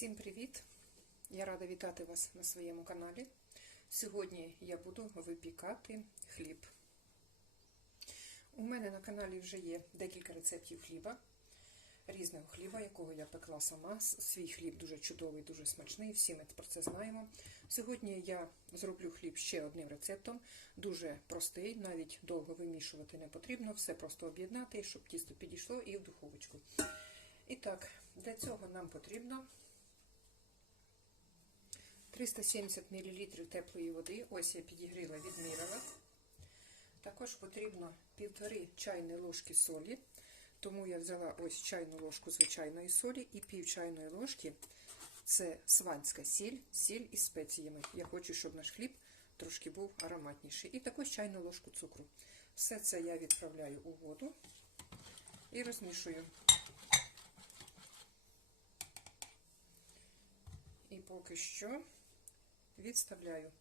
Всім привіт! Я рада вітати вас на своєму каналі. Сьогодні я буду випікати хліб. У мене на каналі вже є декілька рецептів хліба, різного хліба, якого я пекла сама. Свій хліб дуже чудовий, дуже смачний, всі ми про це знаємо. Сьогодні я зроблю хліб ще одним рецептом, дуже простий, навіть довго вимішувати не потрібно, все просто об'єднати, щоб тісто підійшло і в духовочку. І так, для цього нам потрібно 370 мл теплої води. Ось я підігріла, відміряла. Також потрібно 1,5 чайної ложки солі. Тому я взяла ось чайну ложку звичайної солі і пів чайної ложки це сванська сіль, сіль із спеціями. Я хочу, щоб наш хліб трошки був ароматніший. І також чайну ложку цукру. Все це я відправляю у воду і розмішую. І поки що відставляю.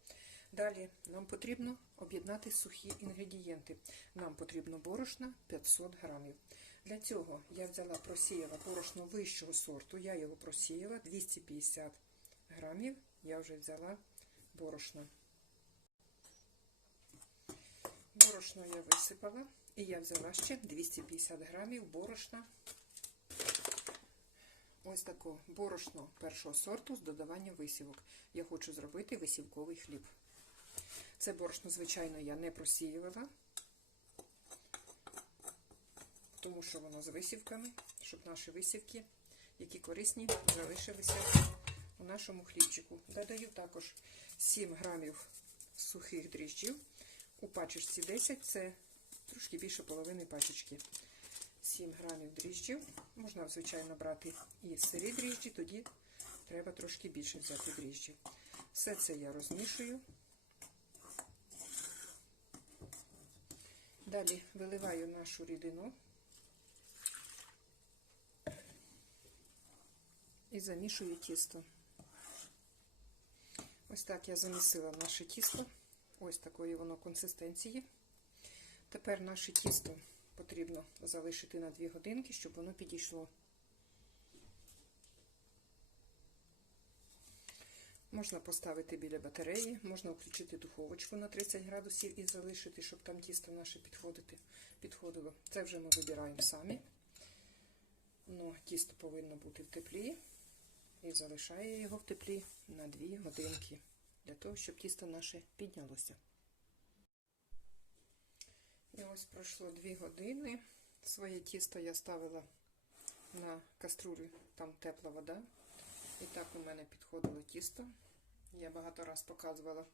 Далі нам потрібно об'єднати сухі інгредієнти. Нам потрібно борошна 500 грамів. Для цього я взяла просіяла борошно вищого сорту, я його просіяла 250 грамів. Я вже взяла борошно. Борошно я висипала і я взяла ще 250 грамів борошна. Ось таке борошно першого сорту з додаванням висівок. Я хочу зробити висівковий хліб. Це борошно, звичайно, я не просіювала, тому що воно з висівками, щоб наші висівки, які корисні, залишилися у нашому хлібчику. Додаю також 7 грамів сухих дріжджів. У пачечці 10 це трошки більше половини пачечки. 7 грамів дріжджів. Можна, звичайно, брати і сирі дріжджі, тоді треба трошки більше взяти дріжджів. Все це я розмішую. Далі виливаю нашу рідину і замішую тісто. Ось так я замісила наше тісто. Ось такої воно консистенції. Тепер наше тісто потрібно залишити на 2 годинки, щоб воно підійшло. Можна поставити біля батареї, можна включити духовочку на 30 градусів і залишити, щоб там тісто наше підходити, підходило. Це вже ми вибираємо самі. Но тісто повинно бути в теплі. І залишаю його в теплі на 2 годинки, для того, щоб тісто наше піднялося. Ось пройшло 2 години. Своє тісто я ставила на каструлю, там тепла вода. І так у мене підходило тісто. Я багато раз показувала,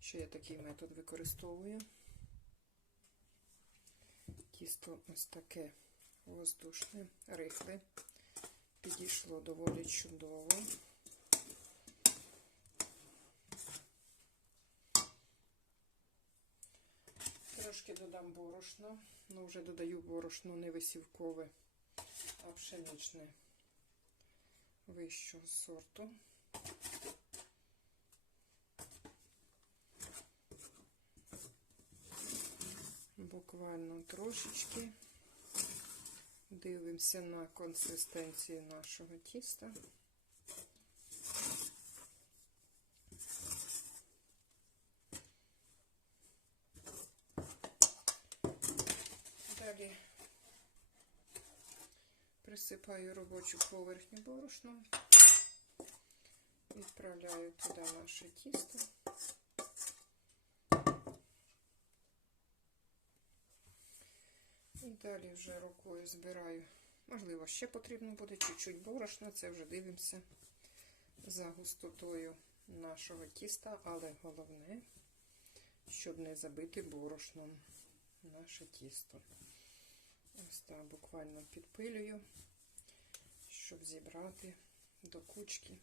що я такий метод використовую. Тісто ось таке воздушне, рихле. Підійшло доволі чудово. Трошки додам борошно, ну вже додаю борошно не висівкове, а пшеничне вищого сорту. Буквально трошечки дивимося на консистенцію нашого тіста. Далі присипаю робочу поверхню борошном, відправляю туди наше тісто. І далі вже рукою збираю. Можливо, ще потрібно буде чуть-чуть борошна, це вже дивимося за густотою нашого тіста, але головне, щоб не забити борошном наше тісто. Ось так буквально підпилюю, щоб зібрати до кучки.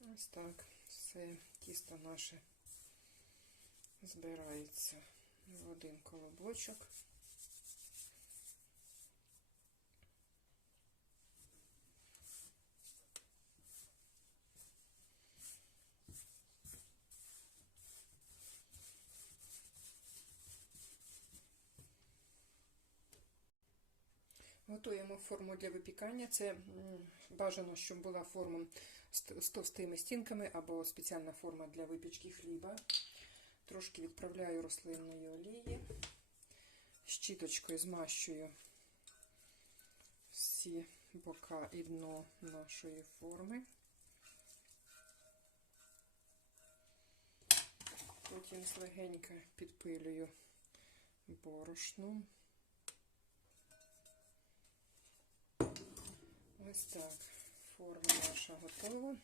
Ось так все тісто наше збирається в один колобочок. Готуємо форму для випікання. Це бажано, щоб була форма з товстими стінками або спеціальна форма для випічки хліба. Трошки відправляю рослинної олії. Щіточкою змащую всі бока і дно нашої форми. Потім легенько підпилюю борошном. Ось так. Форма наша готова.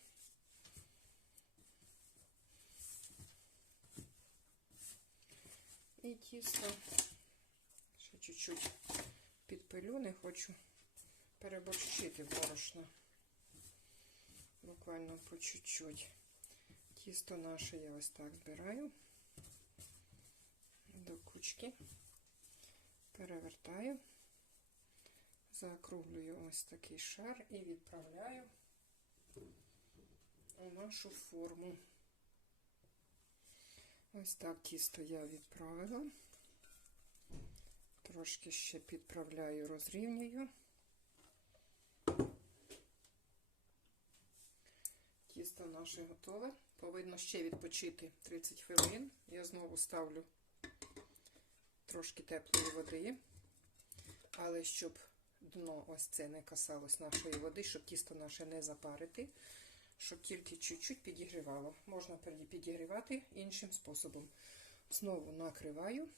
І тісто ще чуть-чуть підпилю, не хочу переборщити борошно. Буквально по чуть-чуть. Тісто наше я ось так збираю до кучки, перевертаю, заокруглюю ось такий шар і відправляю у нашу форму. Ось так тісто я відправила. Трошки ще підправляю, розрівнюю. Тісто наше готове. Повинно ще відпочити 30 хвилин. Я знову ставлю трошки теплої води, але щоб дно ось це не касалось нашої води, щоб тісто наше не запарити, щоб тільки чуть-чуть підігрівало. Можна підігрівати іншим способом. Знову накриваю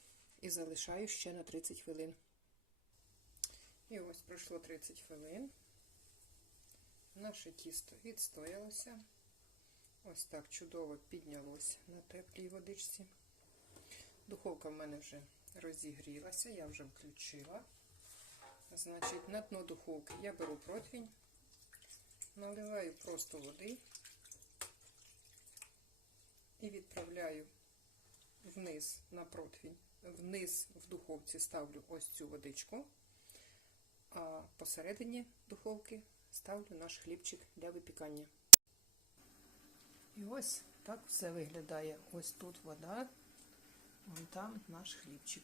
і залишаю ще на 30 хвилин. І ось пройшло 30 хвилин. Наше тісто відстоялося. Ось так чудово піднялося на теплій водичці. Духовка в мене вже розігрілася, я вже включила. Значить, на дно духовки я беру противень, наливаю просто води і відправляю вниз на противень. Вниз в духовці ставлю ось цю водичку, а посередині духовки ставлю наш хлібчик для випікання. І ось так все виглядає. Ось тут вода, вон там наш хлібчик.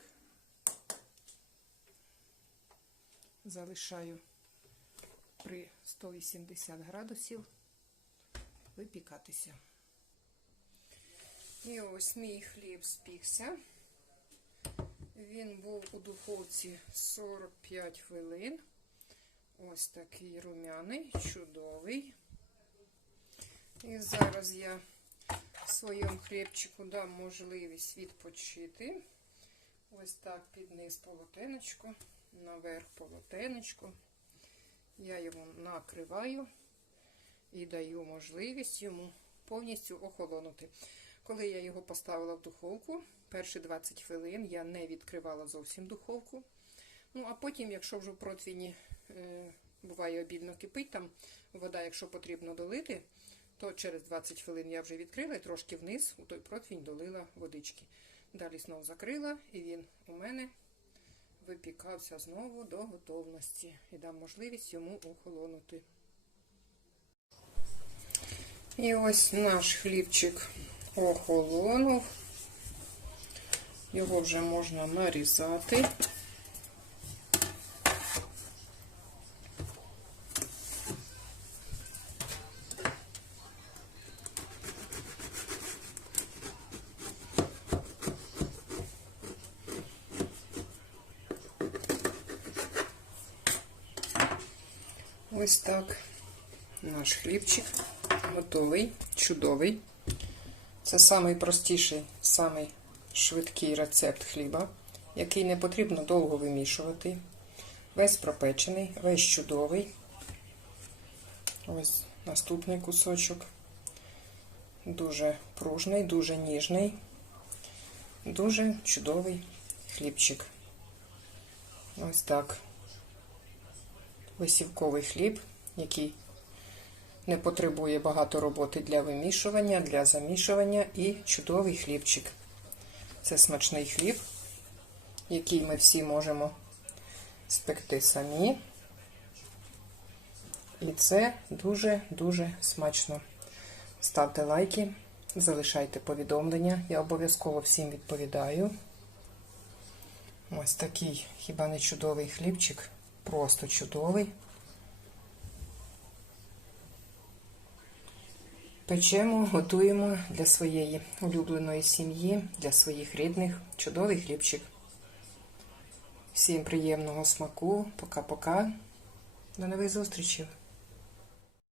Залишаю при 180 градусів випікатися. І ось мій хліб спікся. Він був у духовці 45 хвилин. Ось такий румяний, чудовий. І зараз я своєму хлібчику дам можливість відпочити. Ось так під низ полотенечко, наверх полотенечко. Я його накриваю і даю можливість йому повністю охолонути. Коли я його поставила в духовку, перші 20 хвилин я не відкривала зовсім духовку. Ну, а потім, якщо вже в противні е, буває обільно кипить, там вода, якщо потрібно долити, то через 20 хвилин я вже відкрила і трошки вниз у той противень долила водички. Далі знову закрила, і він у мене випікався знову до готовності і дам можливість йому охолонути. І ось наш хлібчик охолонув. Його вже можна нарізати. Ось так наш хлібчик готовий, чудовий. Це самий простіший, самий швидкий рецепт хліба, який не потрібно довго вимішувати. Весь пропечений, весь чудовий. Ось наступний кусочок. Дуже пружний, дуже ніжний, дуже чудовий хлібчик. Ось так. Висівковий хліб, який не потребує багато роботи для вимішування, для замішування і чудовий хлібчик. Це смачний хліб, який ми всі можемо спекти самі. І це дуже-дуже смачно. Ставте лайки, залишайте повідомлення. Я обов'язково всім відповідаю. Ось такий хіба не чудовий хлібчик. Просто чудовий. Печемо, готуємо для своєї улюбленої сім'ї, для своїх рідних. Чудовий хлібчик. Всім приємного смаку. Пока-пока. До нових зустрічей.